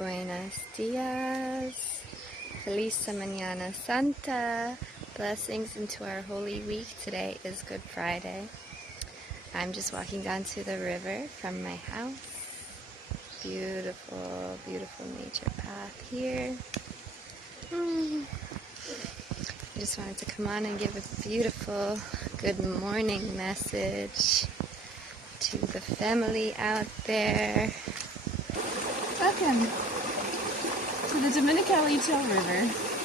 Buenos dias. Feliz Mañana Santa. Blessings into our Holy Week. Today is Good Friday. I'm just walking down to the river from my house. Beautiful, beautiful nature path here. I just wanted to come on and give a beautiful good morning message to the family out there. Welcome to the Dominicalito River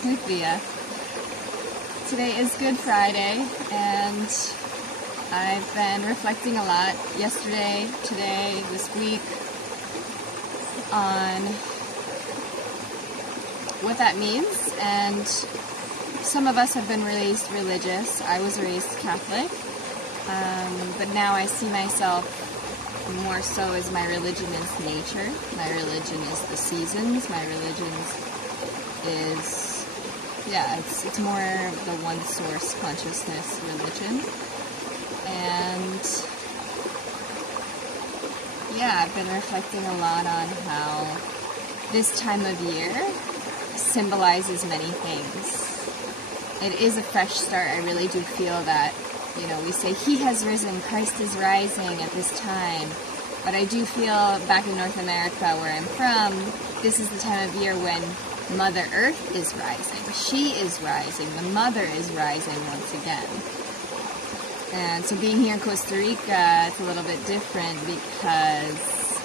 with Via. Today is Good Friday, and I've been reflecting a lot yesterday, today, this week on what that means. And some of us have been raised religious. I was raised Catholic, but now I see myself more so as my religion is nature, my religion is the seasons, my religion is, it's more the one source consciousness religion. And I've been reflecting a lot on how this time of year symbolizes many things. It is a fresh start. I really do feel that, we say He has risen, Christ is rising at this time. But I do feel back in North America, where I'm from, this is the time of year when Mother Earth is rising. She is rising. The Mother is rising once again. And so being here in Costa Rica, it's a little bit different because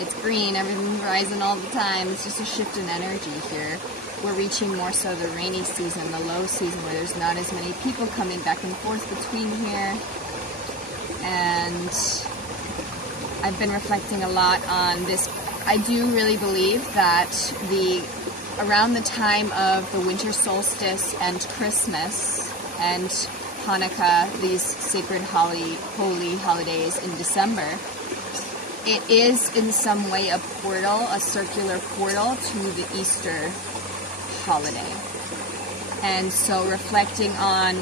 it's green, everything's rising all the time. It's just a shift in energy here. We're reaching more so the rainy season, the low season, where there's not as many people coming back and forth between here. And I've been reflecting a lot on this. I do really believe that around the time of the winter solstice and Christmas and Hanukkah, these sacred holy holidays in December, it is in some way a portal, a circular portal to the Easter holiday. And so reflecting on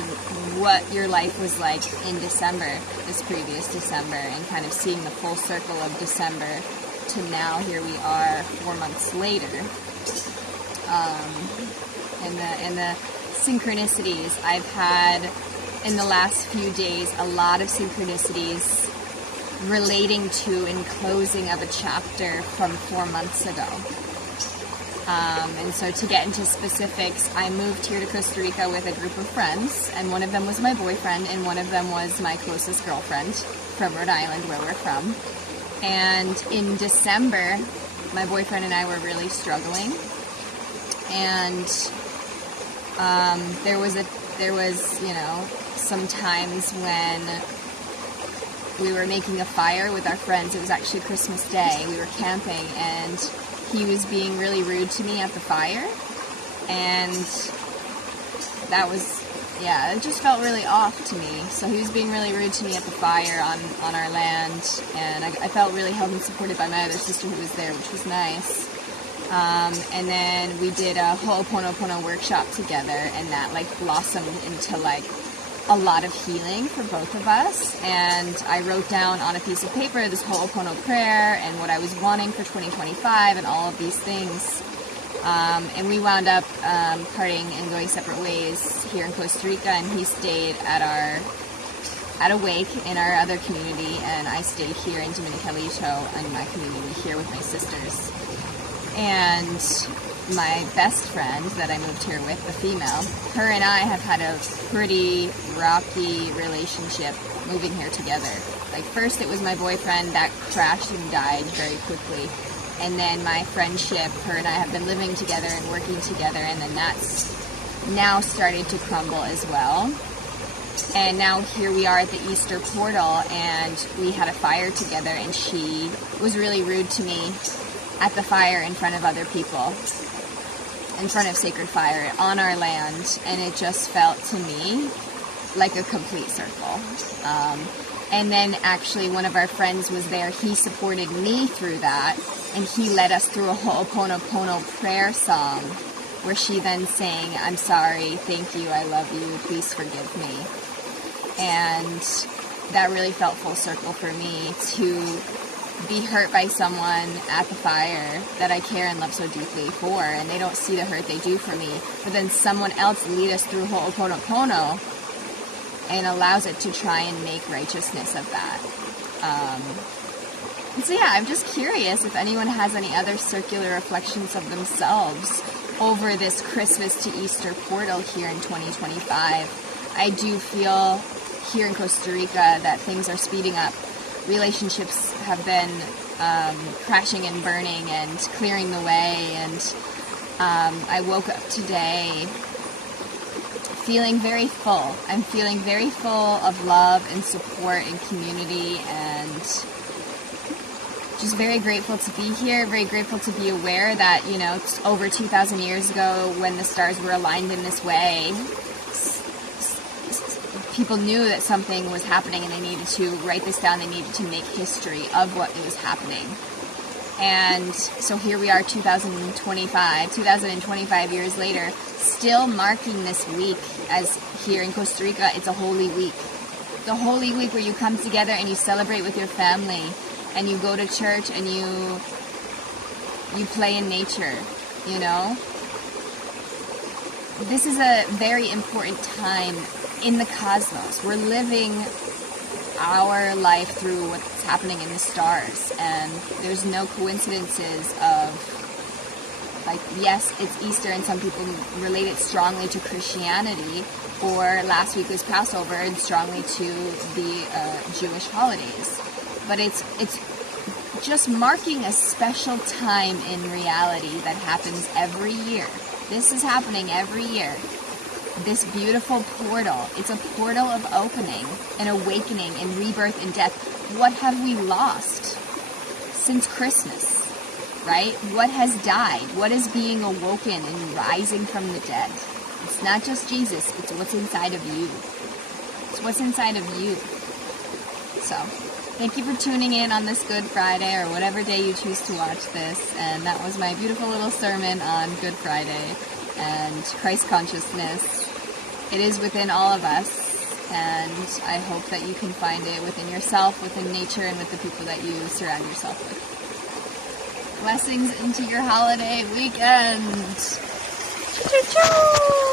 what your life was like in December, this previous December, and kind of seeing the full circle of December to now, here we are 4 months later. And the synchronicities I've had in the last few days, a lot of synchronicities relating to and closing of a chapter from 4 months ago. And so to get into specifics, I moved here to Costa Rica with a group of friends, and one of them was my boyfriend, and one of them was my closest girlfriend from Rhode Island, where we're from. And in December, my boyfriend and I were really struggling, and there was some times when we were making a fire with our friends. It was actually Christmas Day. We were camping, and he was being really rude to me at the fire, and that was, it just felt really off to me. So he was being really rude to me at the fire on our land, and I felt really held and supported by my other sister who was there, which was nice. And then we did a Ho'oponopono workshop together, and that blossomed into a lot of healing for both of us. And I wrote down on a piece of paper this Ho'opono prayer and what I was wanting for 2025 and all of these things. And we wound up parting and going separate ways here in Costa Rica, and he stayed at a wake in our other community, and I stayed here in Dominicalito in my community here with my sisters. And my best friend that I moved here with, the female, her and I have had a pretty rocky relationship moving here together. First it was my boyfriend that crashed and died very quickly. And then my friendship, her and I have been living together and working together, and then that's now started to crumble as well. And now here we are at the Easter portal, and we had a fire together, and she was really rude to me at the fire in front of other people, in front of sacred fire on our land, and it just felt to me like a complete circle. And then actually one of our friends was there. He supported me through that, and he led us through a Ho'oponopono prayer song, where she then sang, "I'm sorry, thank you, I love you, please forgive me." And that really felt full circle for me to be hurt by someone at the fire that I care and love so deeply for, and they don't see the hurt they do for me, but then someone else lead us through Ho'oponopono and allows it to try and make righteousness of that. And so yeah, I'm just curious if anyone has any other circular reflections of themselves over this Christmas to Easter portal here in 2025. I do feel here in Costa Rica that things are speeding up. Relationships have been crashing and burning and clearing the way, and I woke up today feeling very full. I'm feeling very full of love and support and community, and just very grateful to be here, very grateful to be aware that, you know, over 2,000 years ago when the stars were aligned in this way, people knew that something was happening and they needed to write this down. They needed to make history of what was happening. And so here we are 2025 years later, still marking this week as here in Costa Rica, it's a holy week. The holy week where you come together and you celebrate with your family and you go to church and you play in nature, you know? This is a very important time in the cosmos. We're living our life through what's happening in the stars, and there's no coincidences of, like, yes, it's Easter and some people relate it strongly to Christianity, or last week was Passover and strongly to the Jewish holidays. But it's just marking a special time in reality that happens every year. This is happening every year. This beautiful portal. It's a portal of opening and awakening and rebirth and death. What have we lost since Christmas, right? What has died? What is being awoken and rising from the dead? It's not just Jesus. It's what's inside of you. It's what's inside of you. So, thank you for tuning in on this Good Friday or whatever day you choose to watch this. And that was my beautiful little sermon on Good Friday and Christ consciousness. It is within all of us, and I hope that you can find it within yourself, within nature, and with the people that you surround yourself with. Blessings into your holiday weekend. Choo-choo-choo!